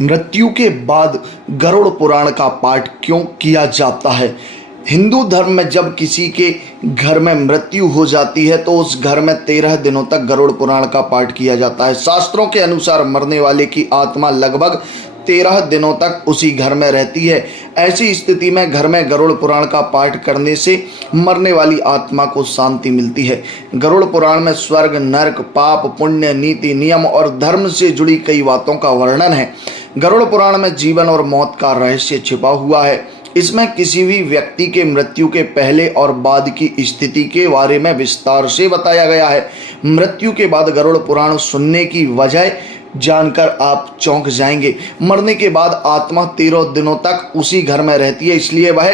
मृत्यु के बाद गरुड़ पुराण का पाठ क्यों किया जाता है? हिंदू धर्म में जब किसी के घर में मृत्यु हो जाती है तो उस घर में 13 दिनों तक गरुड़ पुराण का पाठ किया जाता है। शास्त्रों के अनुसार मरने वाले की आत्मा लगभग 13 दिनों तक उसी घर में रहती है। ऐसी स्थिति में घर में गरुड़ पुराण का पाठ करने से मरने वाली आत्मा को शांति मिलती है। गरुड़ पुराण में स्वर्ग, नरक, पाप, पुण्य, नीति, नियम और धर्म से जुड़ी कई बातों का वर्णन है। गरुड़ पुराण में जीवन और मौत का रहस्य छिपा हुआ है। इसमें किसी भी व्यक्ति के मृत्यु के पहले और बाद की स्थिति के बारे में विस्तार से बताया गया है। मृत्यु के बाद गरुड़ पुराण सुनने की वजह जानकर आप चौंक जाएंगे। मरने के बाद आत्मा 13 दिनों तक उसी घर में रहती है, इसलिए वह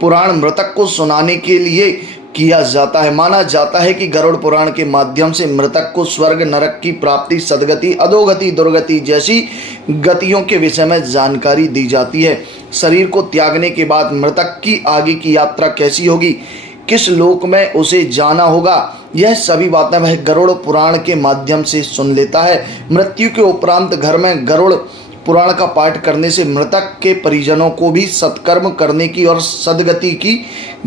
पुराण मृतक को सुनाने के लिए किया जाता है। माना जाता है कि गरुड़ पुराण के माध्यम से मृतक को स्वर्ग, नरक की प्राप्ति, सदगति, अधोगति, दुर्गति जैसी गतियों के विषय में जानकारी दी जाती है। शरीर को त्यागने के बाद मृतक की आगे की यात्रा कैसी होगी, किस लोक में उसे जाना होगा, यह सभी बातें वह गरुड़ पुराण के माध्यम से सुन लेता है। मृत्यु के उपरांत घर में गरुड़ पुराण का पाठ करने से मृतक के परिजनों को भी सत्कर्म करने की और सद्गति की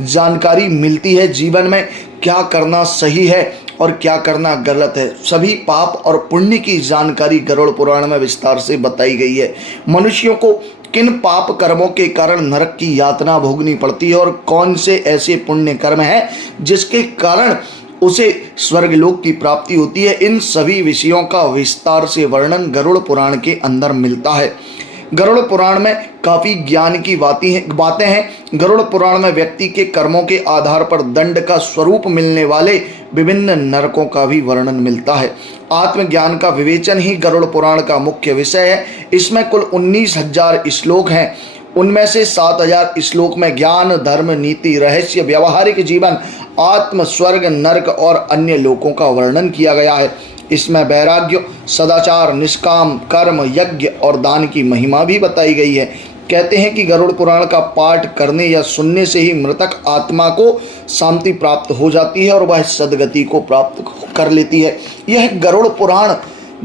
जानकारी मिलती है। जीवन में क्या करना सही है और क्या करना गलत है, सभी पाप और पुण्य की जानकारी गरुड़ पुराण में विस्तार से बताई गई है। मनुष्यों को किन पाप कर्मों के कारण नरक की यातना भोगनी पड़ती है और कौन से ऐसे पुण्य कर्म हैं जिसके कारण उसे स्वर्गलोक की प्राप्ति होती है, इन सभी विषयों का विस्तार से वर्णन गरुड़ पुराण के अंदर मिलता है। गरुड़ पुराण में काफ़ी ज्ञान की बातें हैं। गरुड़ पुराण में व्यक्ति के कर्मों के आधार पर दंड का स्वरूप मिलने वाले विभिन्न नरकों का भी वर्णन मिलता है। आत्मज्ञान का विवेचन ही गरुड़ पुराण का मुख्य विषय है। इसमें कुल 19,000 श्लोक हैं। उनमें से 7,000 श्लोक में ज्ञान, धर्म, नीति, रहस्य, व्यावहारिक जीवन, आत्म, स्वर्ग, नरक और अन्य लोकों का वर्णन किया गया है। इसमें वैराग्य, सदाचार, निष्काम कर्म, यज्ञ और दान की महिमा भी बताई गई है। कहते हैं कि गरुड़ पुराण का पाठ करने या सुनने से ही मृतक आत्मा को शांति प्राप्त हो जाती है और वह सद्गति को प्राप्त कर लेती है। यह गरुड़ पुराण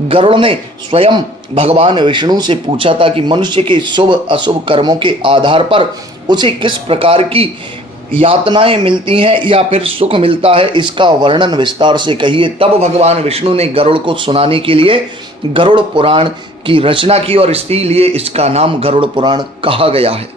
गरुड़ ने स्वयं भगवान विष्णु से पूछा था कि मनुष्य के शुभ अशुभ कर्मों के आधार पर उसे किस प्रकार की यातनाएं मिलती हैं या फिर सुख मिलता है, इसका वर्णन विस्तार से कहिए। तब भगवान विष्णु ने गरुड़ को सुनाने के लिए गरुड़ पुराण की रचना की और इसीलिए इसका नाम गरुड़ पुराण कहा गया है।